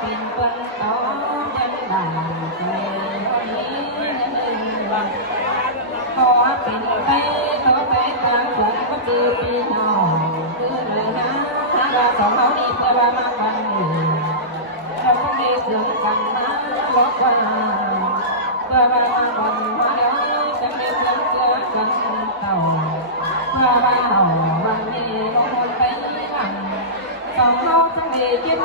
เป็นเปิ้นตอยันบ่าใจขอเป็นไปขอไปกลางสวนก็คือพี่น้องคือเลยนะเราสองเขานี่เพื่อว่ามาวันนี้เราก็ไม่เสื่อมกันนะบอกว่าเพื่อว่ามาวันมาแล้วจะไม่เสื่อมเชื่อกันเต่าเพื่อว่าวันนี้ลงไปหลังสองเขาทั้งเด็ก